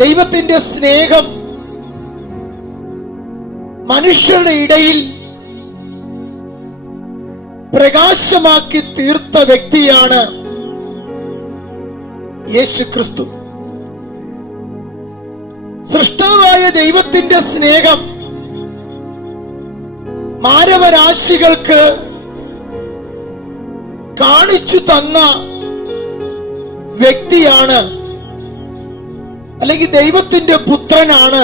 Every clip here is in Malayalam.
ദൈവത്തിന്റെ സ്നേഹം മനുഷ്യരുടെ ഇടയിൽ പ്രകാശമാക്കി തീർത്ത വ്യക്തിയാണ് യേശുക്രിസ്തു. സൃഷ്ടാവായ ദൈവത്തിന്റെ സ്നേഹം മാനവരാശികൾക്ക് കാണിച്ചു തന്ന വ്യക്തിയാണ്, അല്ലെങ്കിൽ ദൈവത്തിന്റെ പുത്രനാണ്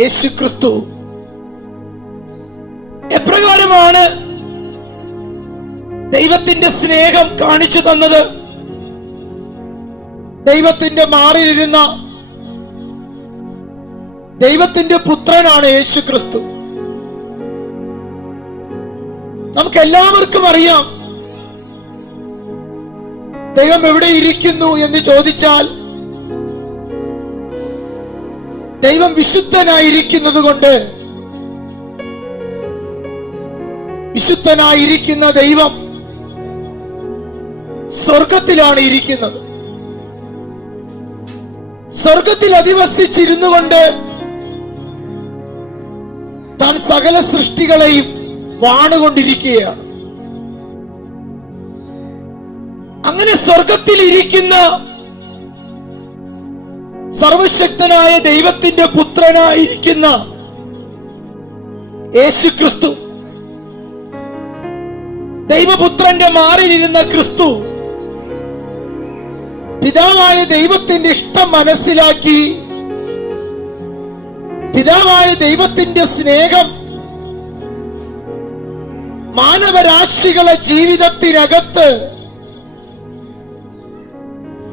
യേശുക്രിസ്തു. എപ്രകാരമാണ് ദൈവത്തിന്റെ സ്നേഹം കാണിച്ചു തന്നത്? ദൈവത്തിന്റെ മാറിലിരുന്ന ദൈവത്തിന്റെ പുത്രനാണ് യേശുക്രിസ്തു. നമുക്ക് എല്ലാവർക്കും അറിയാം, ദൈവം എവിടെ ഇരിക്കുന്നു എന്ന് ചോദിച്ചാൽ ദൈവം വിശുദ്ധനായിരിക്കുന്നത് കൊണ്ട് വിശുദ്ധനായിരിക്കുന്ന ദൈവം സ്വർഗത്തിലാണ് ഇരിക്കുന്നത്. സ്വർഗത്തിൽ അധിവസിച്ചിരുന്നു കൊണ്ട് താൻ സകല സൃഷ്ടികളെയും വാണുകൊണ്ടിരിക്കുകയാണ്. അങ്ങനെ സ്വർഗത്തിൽ ഇരിക്കുന്ന സർവശക്തനായ ദൈവത്തിന്റെ പുത്രനായിരിക്കുന്ന യേശുക്രിസ്തു, ദൈവപുത്രന്റെ മാറിലിരുന്ന ക്രിസ്തു, പിതാവായ ദൈവത്തിന്റെ ഇഷ്ടം മനസ്സിലാക്കി പിതാവായ ദൈവത്തിന്റെ സ്നേഹം മാനവരാശികളെ ജീവിതത്തിനകത്ത്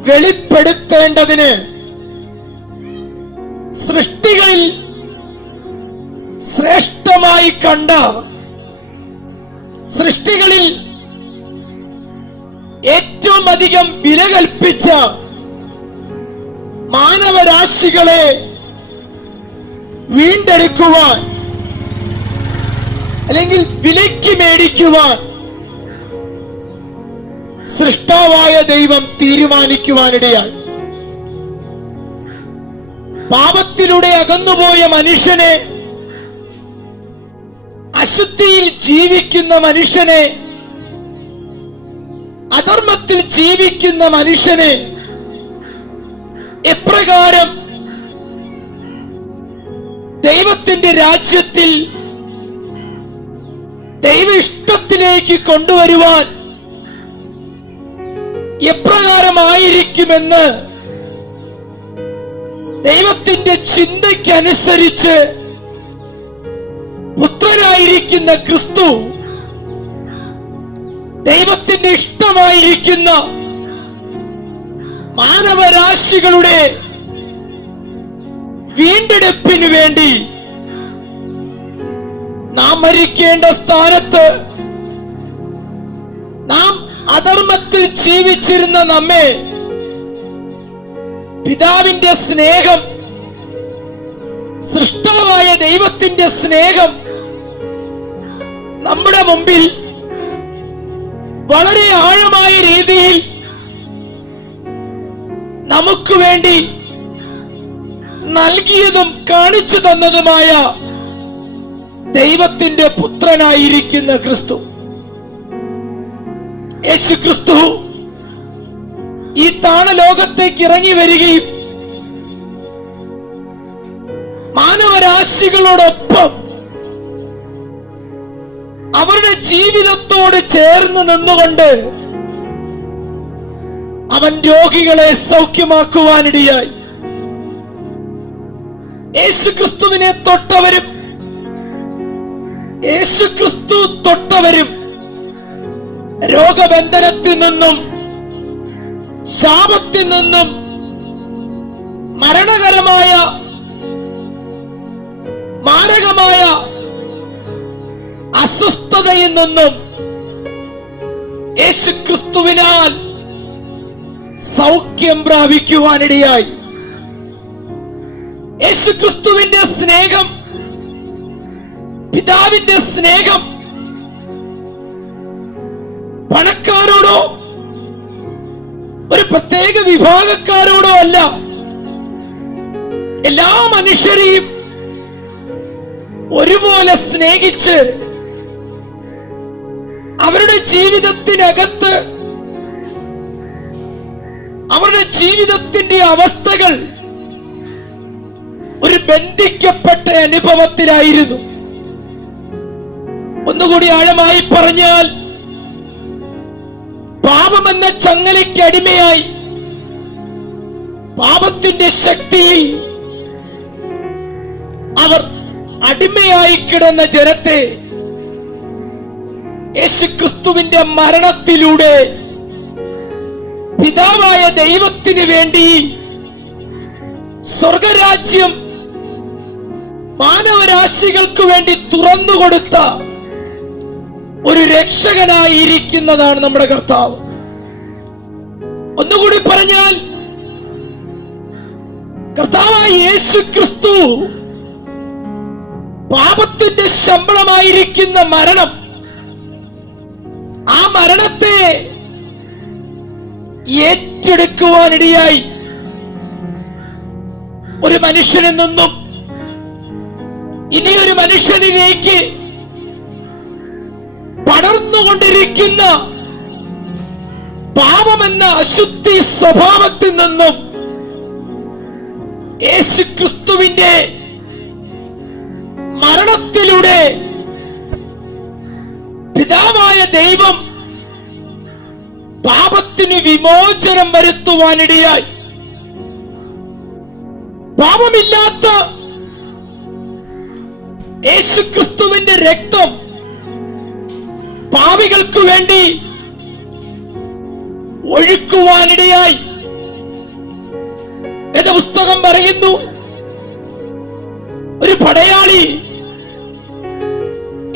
വെളിപ്പെടുത്തേണ്ടതിന് സൃഷ്ടികളിൽ ശ്രേഷ്ഠമായി കണ്ട, സൃഷ്ടികളിൽ ഏറ്റവും അധികം വില കൽപ്പിച്ച മാനവരാശികളെ വീണ്ടെടുക്കുവാൻ, അല്ലെങ്കിൽ വിലയ്ക്ക് മേടിക്കുവാൻ സൃഷ്ടാവായ ദൈവം തീരുമാനിക്കുവാനിടയായി. പാപത്തിലൂടെ അകന്നുപോയ മനുഷ്യനെ, അശുദ്ധിയിൽ ജീവിക്കുന്ന മനുഷ്യനെ, അധർമ്മത്തിൽ ജീവിക്കുന്ന മനുഷ്യനെ എപ്രകാരം ദൈവത്തിന്റെ രാജ്യത്തിൽ ദൈവ ഇഷ്ടത്തിലേക്ക് കൊണ്ടുവരുവാൻ എപ്രകാരമായിരിക്കുമെന്ന് ദൈവത്തിന്റെ ചിന്തയ്ക്കനുസരിച്ച് പുത്രനായിരിക്കുന്ന ക്രിസ്തു ദൈവത്തിന്റെ ഇഷ്ടമായിരിക്കുന്ന മാനവരാശികളുടെ വീണ്ടെടുപ്പിന് വേണ്ടി നാം മരിക്കേണ്ട സ്ഥാനത്ത്, നാം അധർമ്മത്തിൽ ജീവിച്ചിരുന്ന നമ്മെ പിതാവിന്റെ സ്നേഹം, സൃഷ്ടാവായ ദൈവത്തിന്റെ സ്നേഹം നമ്മുടെ മുമ്പിൽ വളരെ ആഴമായ രീതിയിൽ നമുക്ക് വേണ്ടി നൽകിയതും കാണിച്ചു തന്നതുമായ ദൈവത്തിന്റെ പുത്രനായിരിക്കുന്ന ക്രിസ്തു, യേശു ക്രിസ്തു ഈ താണലോകത്തേക്ക് ഇറങ്ങി വരികയും മാനവരാശികളോടൊപ്പം അവരുടെ ജീവിതത്തോട് ചേർന്ന് നിന്നുകൊണ്ട് അവൻ രോഗികളെ സൗഖ്യമാക്കുവാനിടയായി. യേശുക്രിസ്തുവിനെ തൊട്ടവരും യേശുക്രിസ്തു തൊട്ടവരും രോഗബന്ധനത്തിൽ നിന്നും, ശാപത്തിൽ നിന്നും, മരണകരമായ മാരകമായ അസ്വസ്ഥതയിൽ നിന്നും യേശുക്രിസ്തുവിനാൽ സൗഖ്യം പ്രാപിക്കുവാനിടയായി. യേശുക്രിസ്തുവിന്റെ സ്നേഹം, പിതാവിന്റെ സ്നേഹം പണക്കാരോടോ ഒരു പ്രത്യേക വിഭാഗക്കാരോടോ അല്ല, എല്ലാ മനുഷ്യരെയും ഒരുപോലെ സ്നേഹിച്ച് അവരുടെ ജീവിതത്തിനകത്ത് അവരുടെ ജീവിതത്തിന്റെ അവസ്ഥകൾ ഒരു ബന്ധിക്കപ്പെട്ട അനുഭവത്തിലായിരുന്നു. ഒന്നുകൂടി ആഴമായി പറഞ്ഞാൽ, പാപമെന്ന ചങ്ങലയ്ക്ക് അടിമയായി പാപത്തിന്റെ ശക്തിയിൽ അവർ അടിമയായി കിടന്ന ജനത്തെ യേശുക്രിസ്തുവിന്റെ മരണത്തിലൂടെ പിതാവായ ദൈവത്തിന് വേണ്ടി സ്വർഗരാജ്യം മാനവരാശികൾക്ക് വേണ്ടി തുറന്നുകൊടുത്ത ഒരു രക്ഷകനായിരിക്കുന്നതാണ് നമ്മുടെ കർത്താവ്. ഒന്നുകൂടി പറഞ്ഞാൽ, കർത്താവായ യേശുക്രിസ്തു പാപത്തിന്റെ ശമ്പളമായിരിക്കുന്ന മരണം, ആ മരണത്തെ ഏറ്റെടുക്കുവാനിടയായി ഒരു മനുഷ്യനിൽ നിന്നും ഇനിയൊരു മനുഷ്യനിലേക്ക് പടർന്നുകൊണ്ടിരിക്കുന്ന പാപമെന്ന അശുദ്ധി സ്വഭാവത്തിൽ നിന്നും യേശുക്രിസ്തുവിന്റെ മരണത്തിലൂടെ പിതാവായ ദൈവം പാപത്തിന് വിമോചനം വരുത്തുവാനിടയായി. പാപമില്ലാത്ത യേശുക്രിസ്തുവിന്റെ രക്തം പാപികൾക്ക് വേണ്ടി ഒഴുക്കുവാനിടയായി. വേദപുസ്തകം പറയുന്നു, ഒരു പടയാളി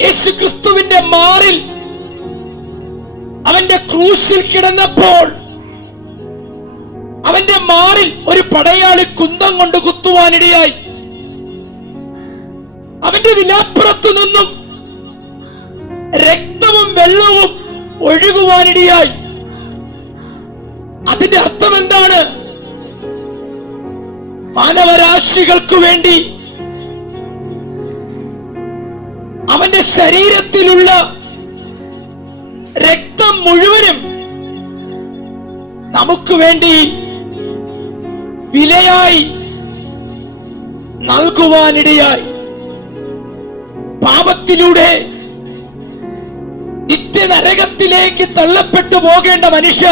യേശുക്രിസ്തുവിന്റെ മാറിൽ അവന്റെ ക്രൂശിൽ കിടന്നപ്പോൾ അവന്റെ മാറിൽ ഒരു പടയാളി കുന്തം കൊണ്ട് കുത്തുവാനിടയായി. അവന്റെ വിലാപ്പുറത്തു നിന്നും രക്തവും വെള്ളവും ഒഴുകുവാനിടയായി. അതിന്റെ അർത്ഥം എന്താണ്? മാനവരാശികൾക്ക് വേണ്ടി അവന്റെ ശരീരത്തിലുള്ള രക്തം മുഴുവനും നമുക്ക് വേണ്ടി വിലയായി നൽകുവാനിടയായി. പാപത്തിലൂടെ നിത്യനരകത്തിലേക്ക് തള്ളപ്പെട്ടു പോകേണ്ട മനുഷ്യ,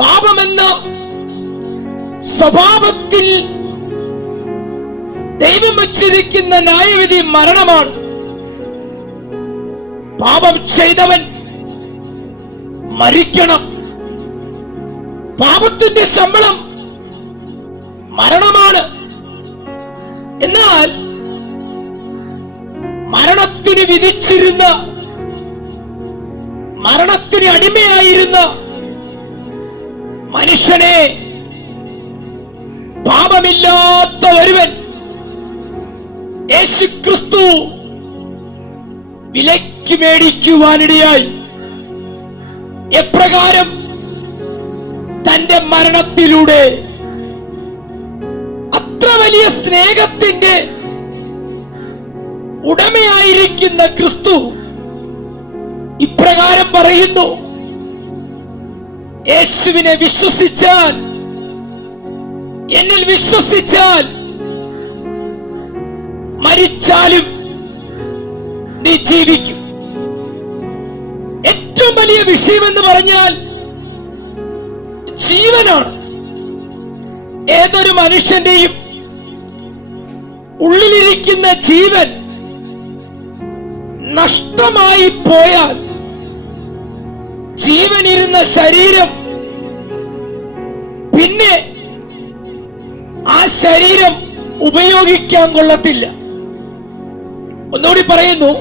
പാപമെന്ന സ്വഭാവത്തിൽ ദൈവം വച്ചിരിക്കുന്ന ന്യായവിധി മരണമാണ്. പാപം ചെയ്തവൻ മരിക്കണം. പാപത്തിന്റെ ശമ്പളം മരണമാണ്. എന്നാൽ മരണത്തിന് വിധിച്ചിരുന്ന, മരണത്തിന് അടിമയായിരുന്ന മനുഷ്യനെ പാപമില്ലാത്ത ഒരുവൻ യേശുക്രിസ്തു വിലയ്ക്ക് മേടിക്കുവാനിടയായി. എപ്രകാരം? തന്റെ മരണത്തിലൂടെ. അത്ര വലിയ സ്നേഹത്തിന്റെ ഉടമയായിരിക്കുന്ന ക്രിസ്തു ഇപ്രകാരം പറയുന്നു, യേശുവിനെ വിശ്വസിച്ചാൽ, എന്നിൽ വിശ്വസിച്ചാൽ മരിച്ചാലും നീ ജീവിക്കും. ഏറ്റവും വലിയ വിഷയം എന്ന് പറഞ്ഞാൽ ജീവനാണ്. ഏതൊരു മനുഷ്യന്റെയും ഉള്ളിലിരിക്കുന്ന ജീവൻ നഷ്ടമായി പോയാൽ ജീവനിരുന്ന ശരീരം പിന്നെ ആ ശരീരം ഉപയോഗിക്കാൻ കൊള്ളത്തില്ല. ഒന്നുകൂടി പറയുന്നു,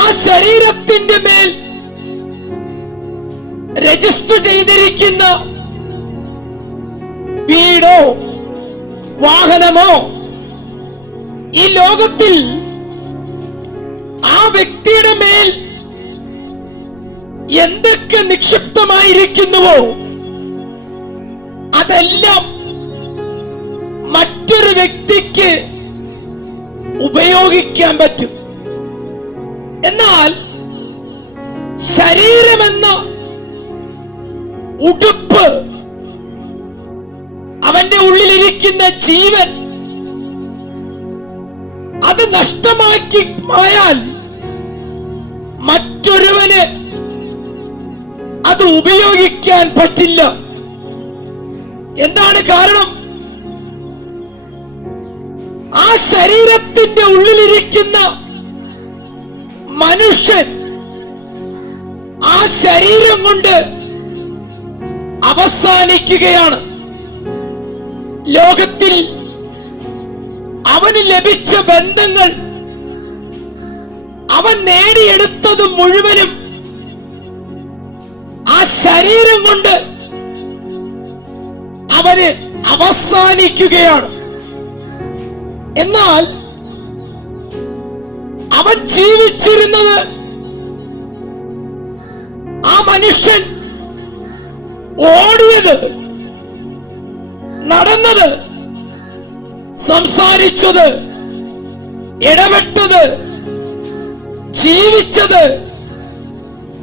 ആ ശരീരത്തിന്റെ മേൽ രജിസ്റ്റർ ചെയ്തിരിക്കുന്ന വീടോ വാഹനമോ ഈ ലോകത്തിൽ ആ വ്യക്തിയുടെ മേൽ എന്തൊക്കെ നിക്ഷിപ്തമായിരിക്കുന്നുവോ അതെല്ലാം മറ്റൊരു വ്യക്തിക്ക് ഉപയോഗിക്കാൻ പറ്റും. എന്നാൽ ശരീരമെന്ന ഉടുപ്പ്, അവന്റെ ഉള്ളിലിരിക്കുന്ന ജീവൻ, അത് നഷ്ടമാക്കി പോയാൽ മറ്റൊരുവന് അത് ഉപയോഗിക്കാൻ പറ്റില്ല. എന്താണ് കാരണം? ആ ശരീരത്തിന്റെ ഉള്ളിലിരിക്കുന്ന മനുഷ്യൻ ആ ശരീരം കൊണ്ട് അവസാനിക്കുകയാണ്. ലോകത്തിൽ അവന് ലഭിച്ച ബന്ധങ്ങൾ, അവൻ നേടിയെടുത്തത് മുഴുവനും ആ ശരീരം കൊണ്ട് അവന് അവസാനിക്കുകയാണ്. എന്നാൽ അവൻ ജീവിച്ചിരുന്നത്, ആ മനുഷ്യൻ ഓടിയത്, നടന്നത്, സംസാരിച്ചത്, ഇടപെട്ടത്, ജീവിച്ചത്,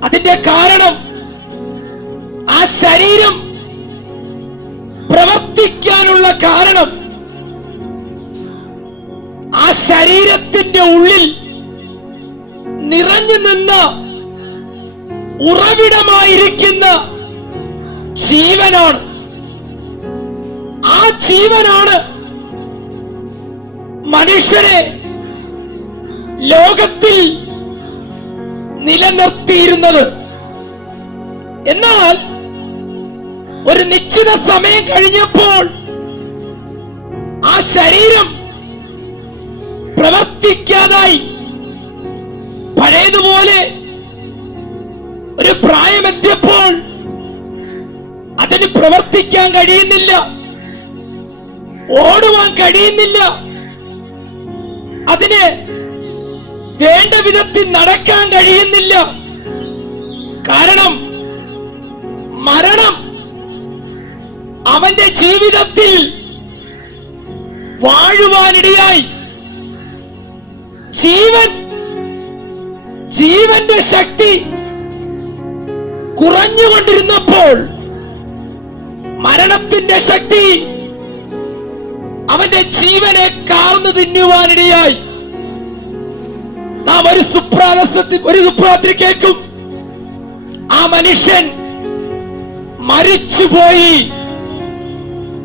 അതിന്റെ കാരണം ആ ശരീരം പ്രവർത്തിക്കാനുള്ള കാരണം ആ ശരീരത്തിന്റെ ഉള്ളിൽ നിറഞ്ഞു നിന്ന ഉറവിടമായിരിക്കുന്ന ജീവനാണ്. ആ ജീവനാണ് മനുഷ്യനെ ലോകത്തിൽ നിലനിർത്തിയിരുന്നത്. എന്നാൽ ഒരു നിശ്ചിത സമയം കഴിഞ്ഞപ്പോൾ ആ ശരീരം പ്രവർത്തിക്കാതായി. പഴയതുപോലെ ഒരു പ്രായമെത്തിയപ്പോൾ അതിന് പ്രവർത്തിക്കാൻ കഴിയുന്നില്ല, ഓടുവാൻ കഴിയുന്നില്ല, അതിന് വേണ്ട വിധത്തിൽ നടക്കാൻ കഴിയുന്നില്ല. കാരണം മരണം അവന്റെ ജീവിതത്തിൽ വാഴുവാനിടയായി. ജീവന്റെ ശക്തി കുറഞ്ഞുകൊണ്ടിരുന്നപ്പോൾ മരണത്തിന്റെ ശക്തി അവന്റെ ജീവനെ കാർന്നു തിന്നുവാനിടയായി. നാം ഒരു സുപ്രാതത്തിൽ കേൾക്കും, ആ മനുഷ്യൻ മരിച്ചുപോയി.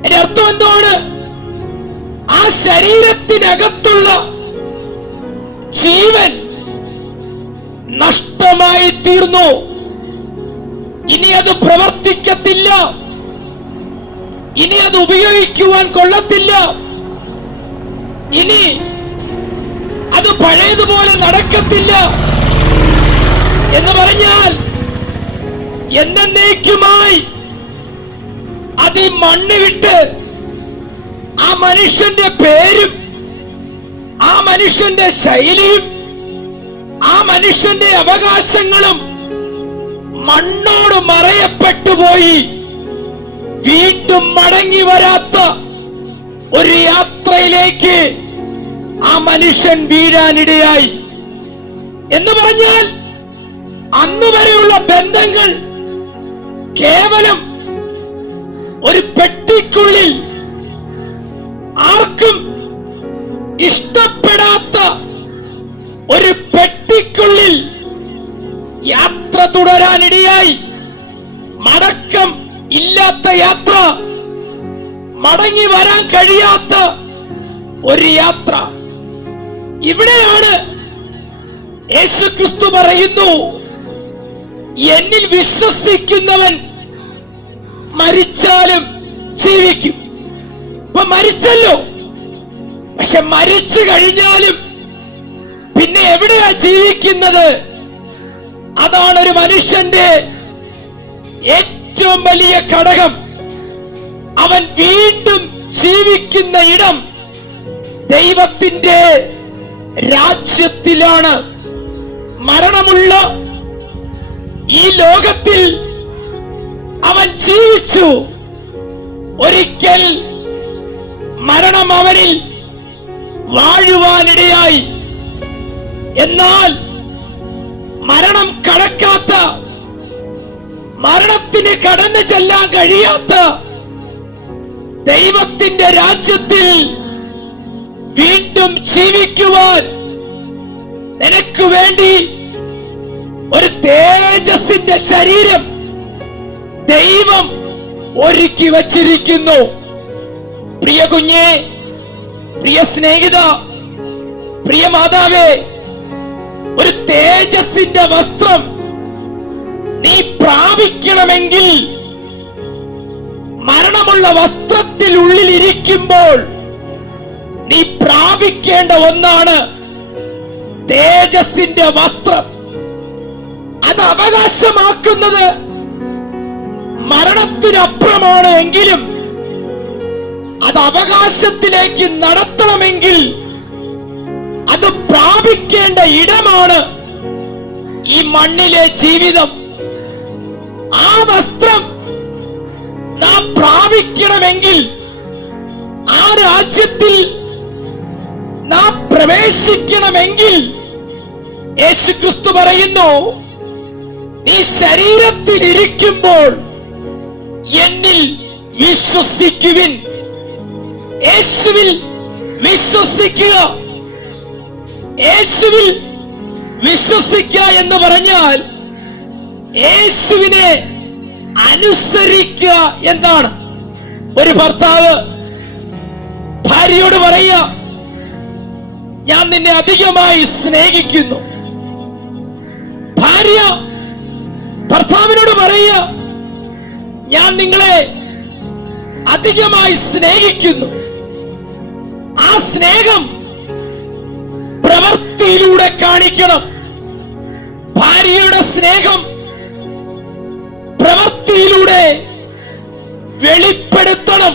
എന്റെ അർത്ഥം എന്താണ്? ആ ശരീരത്തിനകത്തുള്ള ജീവൻ നഷ്ടമായി തീർന്നു. ഇനി അത് പ്രവർത്തിക്കത്തില്ല, ഇനി അത് ഉപയോഗിക്കുവാൻ കൊള്ളത്തില്ല, ഇനി അത് പഴയതുപോലെ നടക്കത്തില്ല എന്ന് പറഞ്ഞാൽ എന്നേക്കുമായി അത് ഈ മണ്ണ് വിട്ട് ആ മനുഷ്യന്റെ പേരും ആ മനുഷ്യന്റെ ശൈലിയും ആ മനുഷ്യന്റെ അവകാശങ്ങളും മണ്ണോട് മറയപ്പെട്ടുപോയി. വീണ്ടും മടങ്ങി വരാത്ത ഒരു യാത്രയിലേക്ക് ആ മനുഷ്യൻ വീഴാനിടയായി. എന്ന് പറഞ്ഞാൽ അന്ന് വരെയുള്ള ബന്ധങ്ങൾ കേവലം ഒരു പെട്ടിക്കുള്ളിൽ ആർക്കും ഇഷ്ടപ്പെടാത്ത ഒരു പെട്ടിക്കുള്ളിൽ യാത്ര തുടരാനിടയായി. മടക്കം ഇല്ലാത്ത യാത്ര, മടങ്ങി വരാൻ കഴിയാത്ത ഒരു യാത്ര. ഇവിടെയാണ് യേശുക്രിസ്തു പറയുന്നു, എന്നിൽ വിശ്വസിക്കുന്നവൻ മരിച്ചാലും ജീവിക്കും. ഇപ്പൊ മരിച്ചല്ലോ, പക്ഷെ മരിച്ചു കഴിഞ്ഞാലും പിന്നെ എവിടെയാ ജീവിക്കുന്നത്? അതാണ് ഒരു മനുഷ്യന്റെ ഏറ്റവും വലിയ ഘടകം. അവൻ വീണ്ടും ജീവിക്കുന്ന ഇടം ദൈവത്തിന്റെ രാജ്യത്തിലാണ്. മരണമുള്ള ഈ ലോകത്തിൽ അവൻ ജീവിച്ചു. ഒരിക്കൽ മരണം അവനിൽ വാഴുവാനിടയായി. എന്നാൽ മരണം കടക്കാത്ത, മരണത്തിന് കടന്നു ചെല്ലാൻ കഴിയാത്ത ദൈവത്തിന്റെ രാജ്യത്തിൽ വീണ്ടും ജീവിക്കുവാൻ നിനക്ക് വേണ്ടി ഒരു തേജസ്സിന്റെ ശരീരം ദൈവം ഒരുക്കി വച്ചിരിക്കുന്നു. പ്രിയ കുഞ്ഞേ, പ്രിയ സ്നേഹിത, പ്രിയ മാതാവേ, ഒരു തേജസ്സിന്റെ വസ്ത്രം നീ പ്രാപിക്കണമെങ്കിൽ മരണമുള്ള വസ്ത്രത്തിൽ ഉള്ളിൽ ഇരിക്കുമ്പോൾ നീ പ്രാപിക്കേണ്ട ഒന്നാണ് തേജസ്സിന്റെ വസ്ത്രം. അത് അവകാശമാക്കുന്നത് മരണത്തിനപ്പുറമാണ് എങ്കിലും അത് അവകാശത്തിലേക്ക് നടത്തണമെങ്കിൽ അത് പ്രാപിക്കേണ്ട ഇടമാണ് ഈ മണ്ണിലെ ജീവിതം. ആ വസ്ത്രം നാം പ്രാപിക്കണമെങ്കിൽ, ആ രാജ്യത്തിൽ നാം പ്രവേശിക്കണമെങ്കിൽ യേശുക്രിസ്തു പറയുന്നു, നീ ശരീരത്തിൽ ഇരിക്കുമ്പോൾ എന്നിൽ വിശ്വസിക്കുവിൻ. യേശുവിൽ വിശ്വസിക്കുക. യേശുവിൽ വിശ്വസിക്കുക എന്ന് പറഞ്ഞാൽ യേശുവിനെ അനുസരിക്കുക എന്നാണ്. ഒരു ഭർത്താവ് ഭാര്യയോട് പറയുക, ഞാൻ നിന്നെ അധികമായി സ്നേഹിക്കുന്നു. ഭാര്യ ഭർത്താവിനോട് പറയുക, ഞാൻ നിങ്ങളെ അധികമായി സ്നേഹിക്കുന്നു. ആ സ്നേഹം പ്രവൃത്തിയിലൂടെ കാണിക്കണം. ഭാര്യയുടെ സ്നേഹം പ്രവൃത്തിയിലൂടെ വെളിപ്പെടുത്തണം.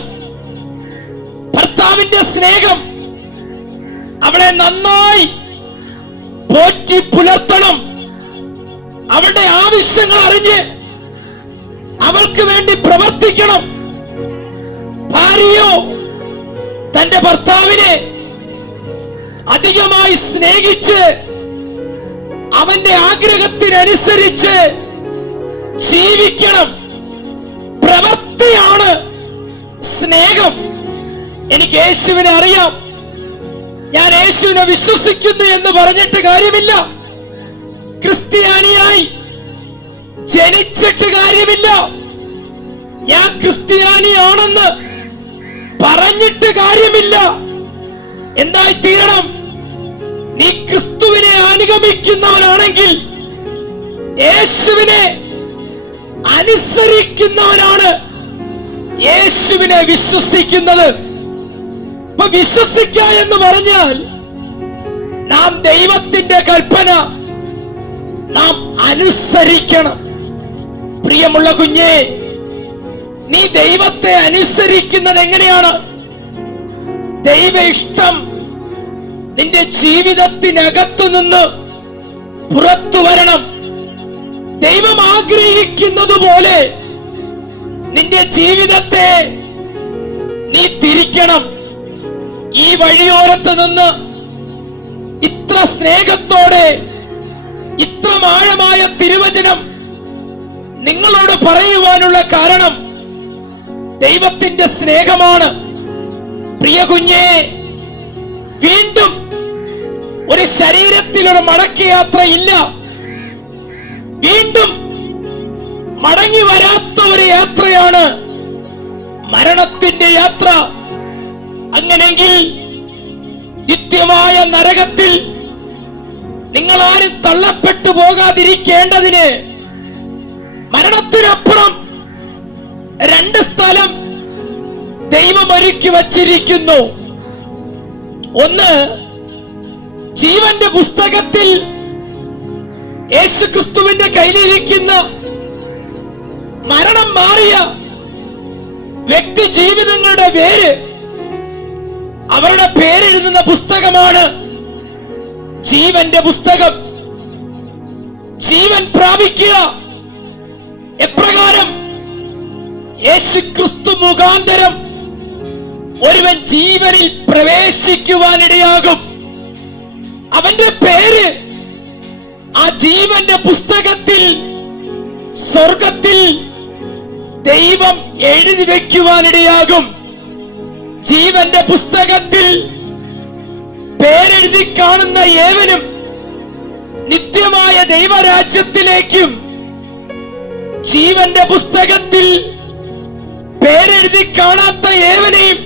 ഭർത്താവിന്റെ സ്നേഹം അവളെ നന്നായി പോറ്റി പുലർത്തണം. അവളുടെ ആവശ്യങ്ങൾ അറിഞ്ഞ് അവൾക്ക് വേണ്ടി പ്രവർത്തിക്കണം. ഭാര്യയോ തന്റെ ഭർത്താവിനെ അധികമായി സ്നേഹിച്ച് അവന്റെ ആഗ്രഹത്തിനനുസരിച്ച് ജീവിക്കണം. പ്രവൃത്തിയാണ് സ്നേഹം. എനിക്ക് യേശുവിനെ അറിയാം, ഞാൻ യേശുവിനെ വിശ്വസിക്കുന്നു എന്ന് പറഞ്ഞിട്ട് കാര്യമില്ല. ക്രിസ്ത്യാനിയായി ജനിച്ചിട്ട് കാര്യമില്ല. ഞാൻ ക്രിസ്ത്യാനിയാണെന്ന് പറഞ്ഞിട്ട് കാര്യമില്ല. എന്തായി തീരണം? നീ ക്രിസ്തുവിനെ അനുഗമിക്കുന്നവനാണെങ്കിൽ, യേശുവിനെ അനുസരിക്കുന്നവനാണ് യേശുവിനെ വിശ്വസിക്കുന്നത്. ഇപ്പൊ വിശ്വസിക്കുക എന്ന് പറഞ്ഞാൽ നാം ദൈവത്തിന്റെ കൽപ്പന നാം അനുസരിക്കണം. പ്രിയമുള്ള കുഞ്ഞേ, നീ ദൈവത്തെ അനുസരിക്കുന്നത് എങ്ങനെയാണ്? ദൈവ ഇഷ്ടം നിന്റെ ജീവിതത്തിനകത്തു നിന്ന് പുറത്തു വരണം. ദൈവം ആഗ്രഹിക്കുന്നത് പോലെ നിന്റെ ജീവിതത്തെ നീ തിരിക്കണം. ഈ വഴിയോരത്ത് നിന്ന് ഇത്ര സ്നേഹത്തോടെ ഇത്ര ആഴമായ തിരുവചനം നിങ്ങളോട് പറയുവാനുള്ള കാരണം ദൈവത്തിന്റെ സ്നേഹമാണ്. പ്രിയ കുഞ്ഞേ, വീണ്ടും ഒരു ശരീരത്തിലൊരു മടക്കയാത്ര ഇല്ല. വീണ്ടും മടങ്ങി വരാത്ത ഒരു യാത്രയാണ് മരണത്തിന്റെ യാത്ര. അങ്ങനെങ്കിൽ നിത്യമായ നരകത്തിൽ നിങ്ങളാരും തള്ളപ്പെട്ടു പോകാതിരിക്കേണ്ടതിന് മരണത്തിനപ്പുറം രണ്ട് സ്ഥലം ദൈവം ഒരുക്കി വച്ചിരിക്കുന്നു. ഒന്ന്, ജീവന്റെ പുസ്തകത്തിൽ യേശുക്രിസ്തുവിന്റെ കയ്യിലിരിക്കുന്ന മരണം മാറിയ വ്യക്തി ജീവിതങ്ങളുടെ പേര്, അവരുടെ പേരെഴുതുന്ന പുസ്തകമാണ് ജീവന്റെ പുസ്തകം. ജീവൻ പ്രാപിക്കുക, എപ്രകാരം യേശുക്രിസ്തു മുഖാന്തരം ഒരുവൻ ജീവനിൽ പ്രവേശിക്കുവാനിടയാകും. അവന്റെ പേര് ആ ജീവന്റെ പുസ്തകത്തിൽ സ്വർഗത്തിൽ ദൈവം എഴുതി വെക്കുവാനിടയാകും. ജീവന്റെ പുസ്തകത്തിൽ പേരെഴുതി കാണുന്ന ഏവനും നിത്യമായ ദൈവരാജ്യത്തിലേക്കും, ജീവന്റെ പുസ്തകത്തിൽ പേരെഴുതി കാണാത്ത ഏവനെയും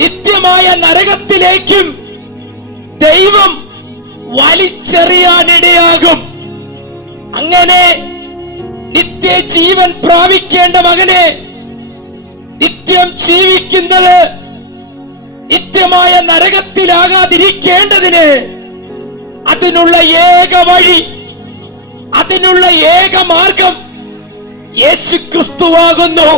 നിത്യമായ നരകത്തിലേക്കും ദൈവം വലിച്ചെറിയാനിടയാകും. അങ്ങനെ നിത്യജീവൻ പ്രാപിക്കേണ്ട മകനെ നിത്യം ജീവിക്കുന്നത് നിത്യമായ നരകത്തിലാകാതിരിക്കേണ്ടതിന് അതിനുള്ള ഏക വഴി, അതിനുള്ള ഏക മാർഗം യേശുക്രിസ്തുവാകുന്നു.